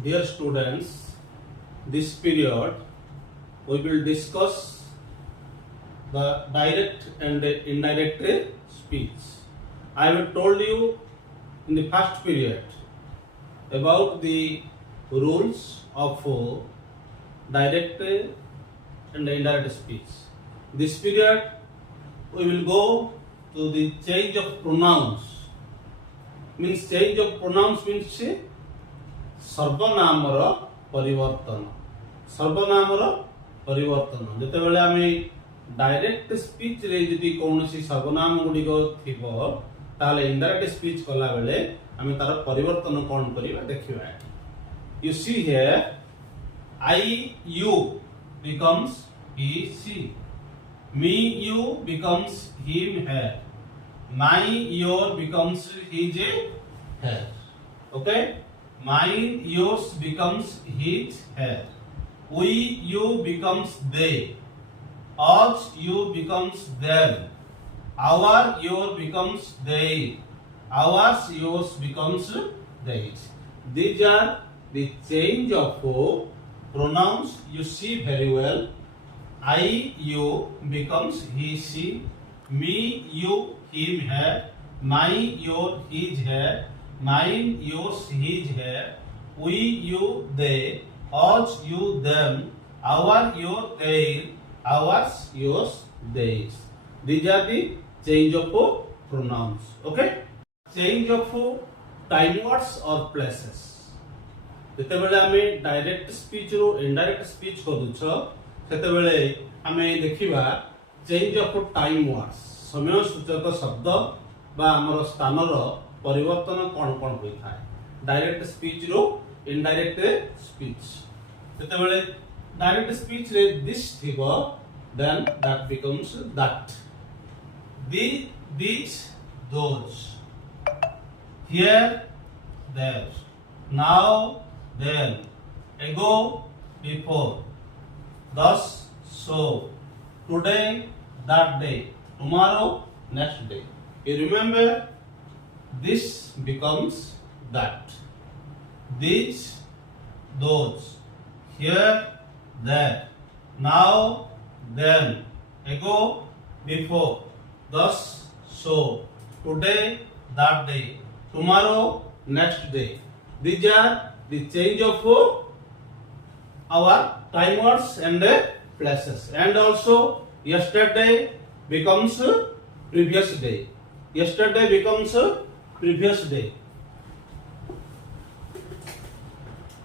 Dear students, this period we will discuss the direct and indirect speech. I have told you in the first period about the rules of direct and indirect speech. This period we will go to the change of pronouns. Means change of pronouns means सर्वनामर परिवर्तन. सर्वनामर परिवर्तन जेतेबेले आमे direct speech रे जदि कोनोसी सर्वनाम गुडी को थिबो ताले इनडायरेक्ट स्पीच कला बेले आमे तार परिवर्तन कोन करिवा देखिबा. You see here, I you becomes he she, me you becomes him her, my your becomes his her. Okay, mine yours becomes his her, we you becomes they, us you becomes them, our your becomes they, ours yours becomes theirs. These are the change of pronouns. You see very well. I you becomes he she, me you him her, my your his her, mine yours his her, we you they, us you them, our your their, ours yours theirs. These are the change of pronouns. Okay, change of time words or places. ଯେତେବେଳେ ଆମେ direct speech ରୁ indirect speech କରୁଛ ସେତେବେଳେ ଆମେ ଦେଖିବା change of time words. समय सूचक शब्द बा हमर स्थानर परिवर्तन कोन कोन होई थाए डायरेक्ट स्पीच रो इनडायरेक्ट स्पीच. जेतेबेले डायरेक्ट स्पीच रे दिस थिबो then that becomes that, these those, here there, now then, ago before, thus so, today that day, tomorrow next day. You remember, this becomes that, these those, here there, now then, ago before, thus so, today that day, tomorrow next day. These are the change of our time words and places. And also yesterday becomes previous day. Yesterday becomes previous day.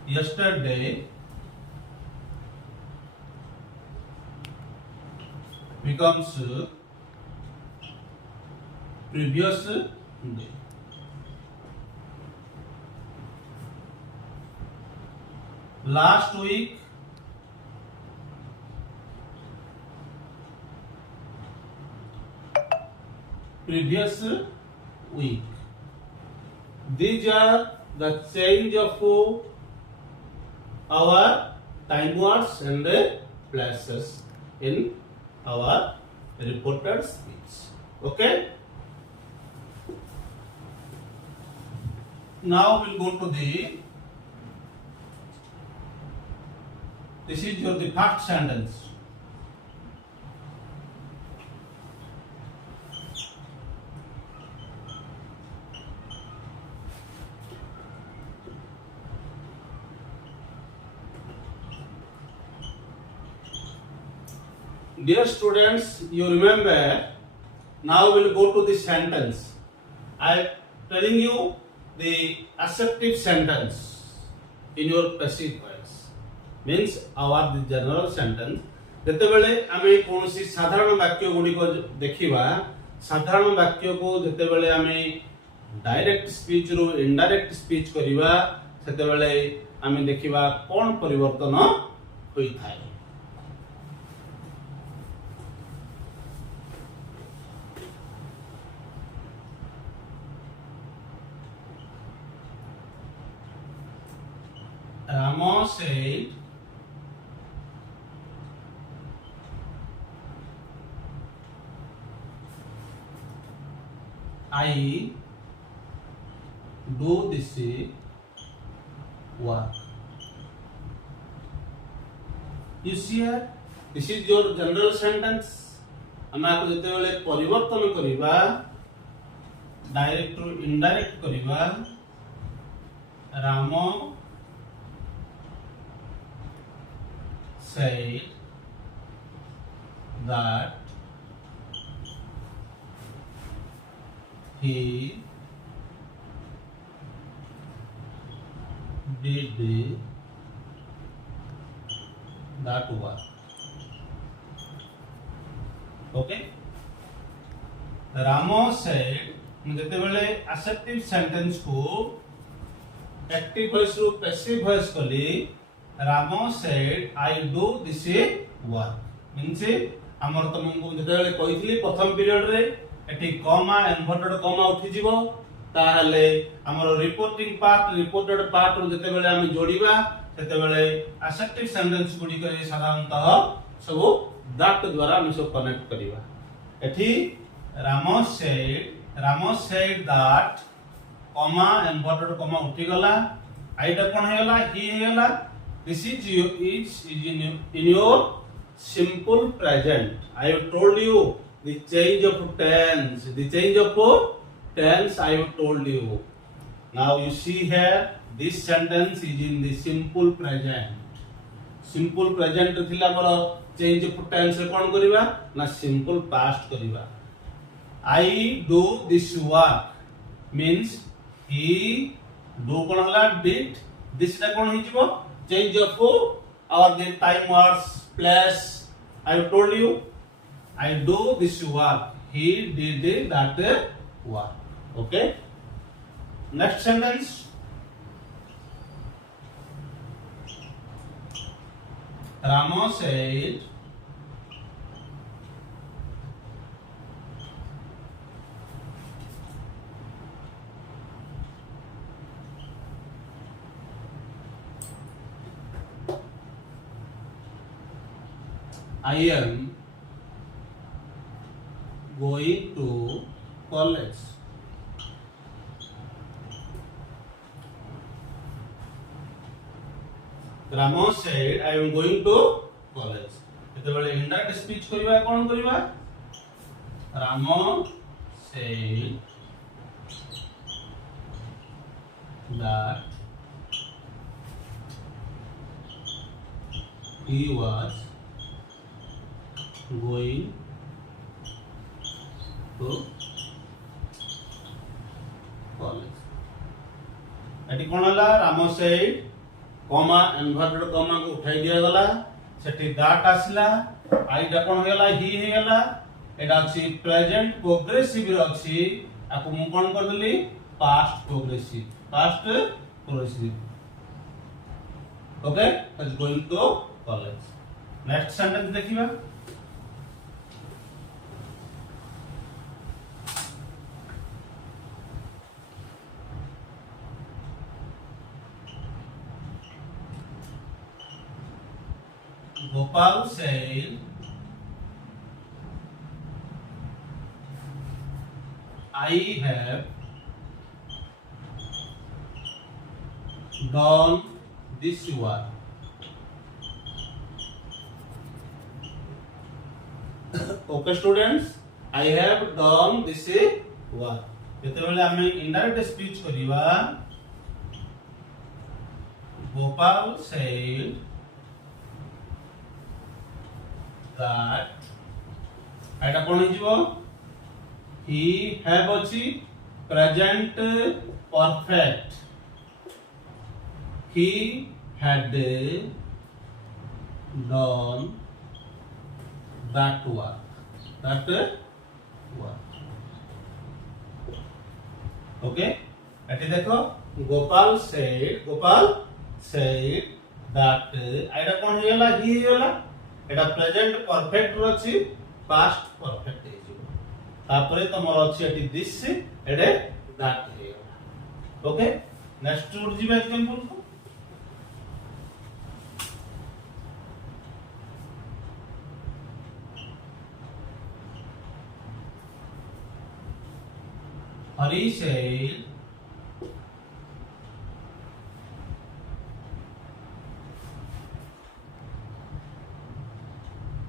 Yesterday becomes previous day. Last week previous week. These are the change of our time words and places in our reported speech. Okay, now we'll go to this is the first sentence. Dear students, you remember, now we will go to the sentence. I am telling you the assertive sentence in your passive voice. Means our the general sentence. ଯେତେବେଳେ ଆମେ କୌଣସି ସାଧାରଣ ବାକ୍ୟ ଗୁଡ଼ିକ ଦେଖିବା, ସାଧାରଣ ବାକ୍ୟକୁ ଯେତେବେଳେ ଆମେ ଡାଇରେକ୍ଟ ସ୍ପିଚ୍ ରୁ ଇନଡାଇରେକ୍ଟ ସ୍ପିଚ୍ କରିବା ସେତେବେଳେ ଆମେ ଦେଖିବା କ'ଣ ପରିବର୍ତ୍ତନ ହୋଇଥାଏ. Rama said, I do this work. You see here, this is your general sentence. ଆମେ ଆକୁ ଯେତେବେଳେ ପରିବର୍ତ୍ତନ କରିବା डायरेक्ट ରୁ इनडायरेक्ट କରିବା Ram said that he did that work. Okay, Ramo said ଯେତେବେଳେ assertive sentence को active voice ରୁ passive voice कली Ramo said I do this work means हमर तुमको जेतेबेले कहितली प्रथम पीरियड रे एठी कॉमा इन्वर्टेड कॉमा उठी जीवो ताहले हमर रिपोर्टेड पार्ट रो जेतेबेले हम जोड़ीबा सेतेबेले assertive sentence गुडी करे साधारणतः सब that द्वारा हम सब कनेक्ट करिबा एठी Ramo said that comma inverted comma उठी गला आइटा कोन हे गला ही हे गला this is in your simple present. I have told you the change of tense. I have told you. Now you see here this sentence is in the simple present. Simple present थिला हमर change of tense कोन करिबा ना simple past करिबा. I do this work means he do कोन हला did this टा कोन हिजिबो change of our the time words place. I have told you I do this work, he did that work. Okay, next sentence. Ramo said I am going to college. Ramo said I am going to college. जेतेबेले indirect speech करिबा कोन करिबा Ramo said that he was going to college. एटी कोन हला Ramo said comma inverted comma को उठाई दिया गला सेठी that आसला आइटा कोन हेला ही हेला एटा अछि प्रेजेंट प्रोग्रेसिव रे अछि आपको मु कोन कर देली past progressive. Okay, is going to college. Next sentence देखिबा. Gopal said I have done this work. Okay students, I have done this work. जेतेबेले आमे इनडायरेक्ट स्पीच करिवा Gopal said that एटा कोन हिजबो he have अछि present perfect, he had done that work. Okay, eighty देखो Gopal said that एटा कोन हेला ही हेला एटा प्रेजेंट परफेक्ट रछि पास्ट परफेक्ट हे जिवो तापरे तमर अछि एटी दिस एडे दैट हे. ओके, नेक्स्ट उड़ जिबे एग्जांपल को. Hari said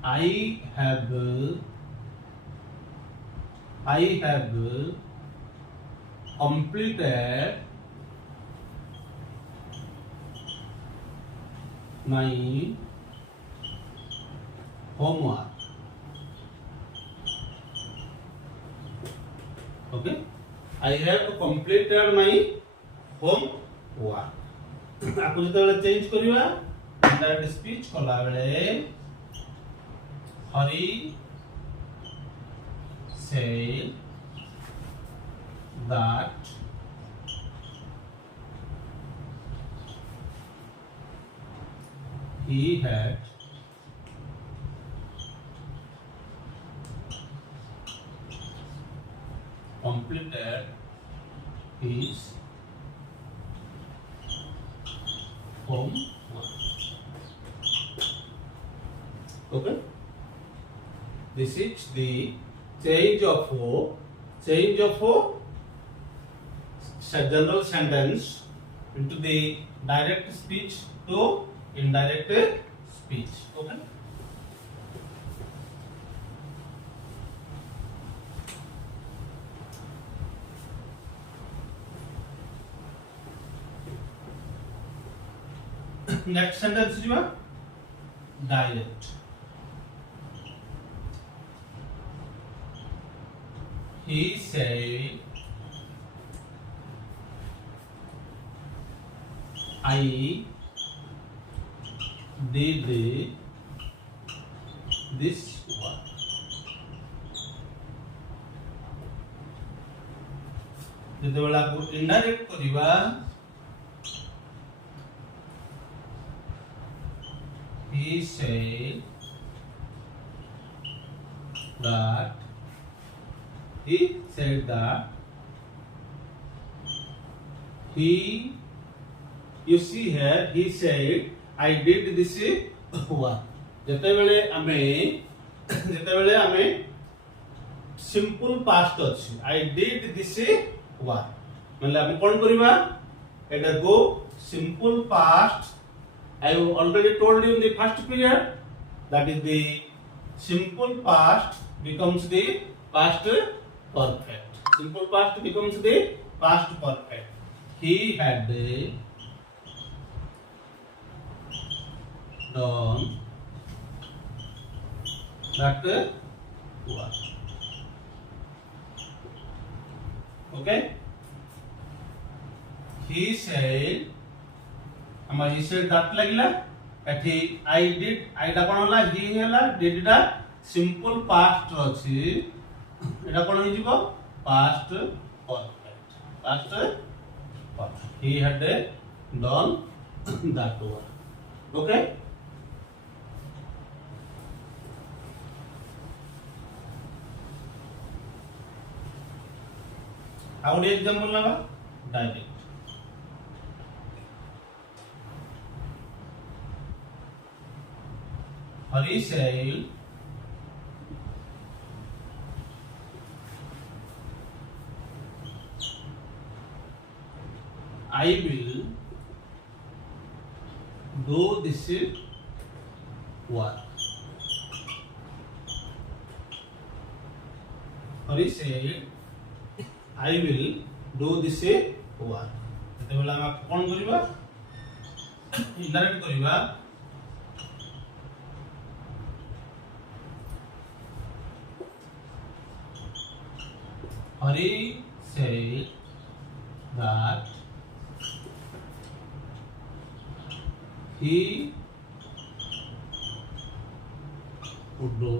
I have completed my homework. Okay, I have completed my homework. आपको जेतेबेले चेंज करिवा डायरेक्ट स्पीच कला बेले Hari said that he had completed his homework. Okay, this is the change of general sentence into the direct speech to indirect speech. Okay, next sentence is direct. He said I did this work. जेतेबेला आपको indirect करिवा he said that he you see here he said I did this work. जेतेबेले आमे simple past अछि I did this work मतलब आमे कोन करिवा एटा को simple past I already told you in the first period that is the simple past becomes the past perfect. Simple past becomes the past perfect. He had done that work. Okay. He said हमार he said that लगला एठी I did Aida कोन होला he होला did टा simple past अछि एटा कोन होई जिवो past perfect he had done that work. Okay, how do example लगा direct Hari said I will do this work. Hari said I will do this work. जेतेबेला हम कोन करिबा indirect करिबा Hari said that he would do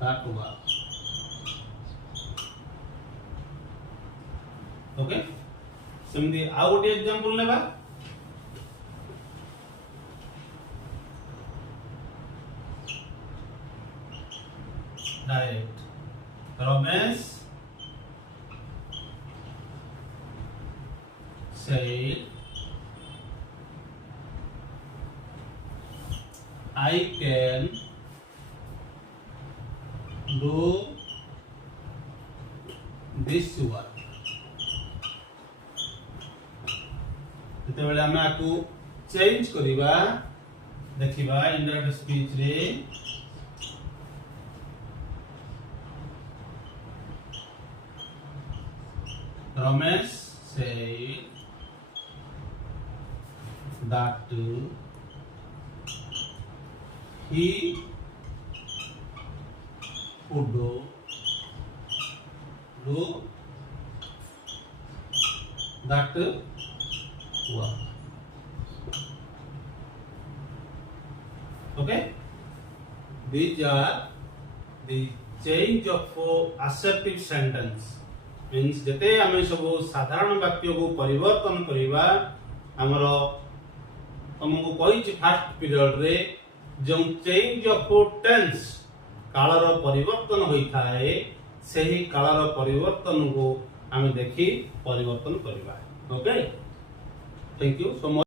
that work. Okay, समझी आउ गोटे example लेबा direct Ramesh said I can do this work. जेतेबेले हम आपको change करिबा देखिबा इनडायरेक्ट स्पीच रे Ramesh said that he would do that work. Okay, these are the change of assertive sentence. Means जते आमे सब साधारण वाक्य को परिवर्तन करिबा हमर तुमको कहि फास्ट पीरियड रे जो चेंज ऑफ टेंस कालर परिवर्तन होई थाए सही कालर परिवर्तन को आमे देखि परिवर्तन करिबा। Okay, thank you so much.